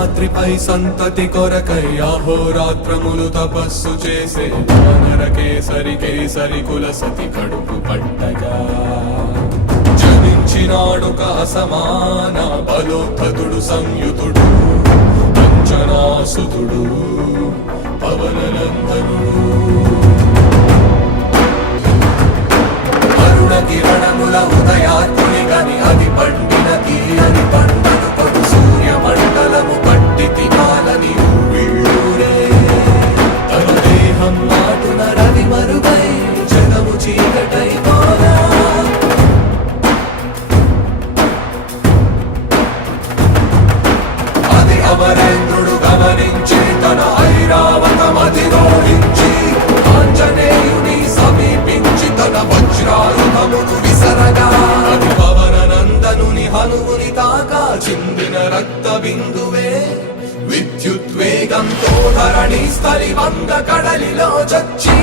శేషాద్రిపై సంతతి కొరకై అహోరాత్రములు తపస్సు చేసే వానర కేసరి కేసరి కుల సతి కడుపు పట్టగా జనించినాడొక అసమాన బలోద్ధతుడు సంయుతుడు అంజనాసుతుడు పవననందనుడు అరుణ కిరణముల ఉదయాత్ముని గని అది పండిన తీయని పంటను కొడు సూర్య మండలము పట్టి తినాలని ఊళ్ళూరే తన దేహం నాటున రవి మరుగై జగము చీకటై పోరా అది అమరేంద్రుడు గమనించి తన ఐరావతమధిరోహించి ఆంజనేయుని సమీపించి తన వజ్రాయుధమును విసరగా అది పవననందనుని హనుముని తాకా చిందిన రక్త బిందువే విద్యుద్వేగంతో ధరణి స్థలి వంగ కడలిలో చచ్చి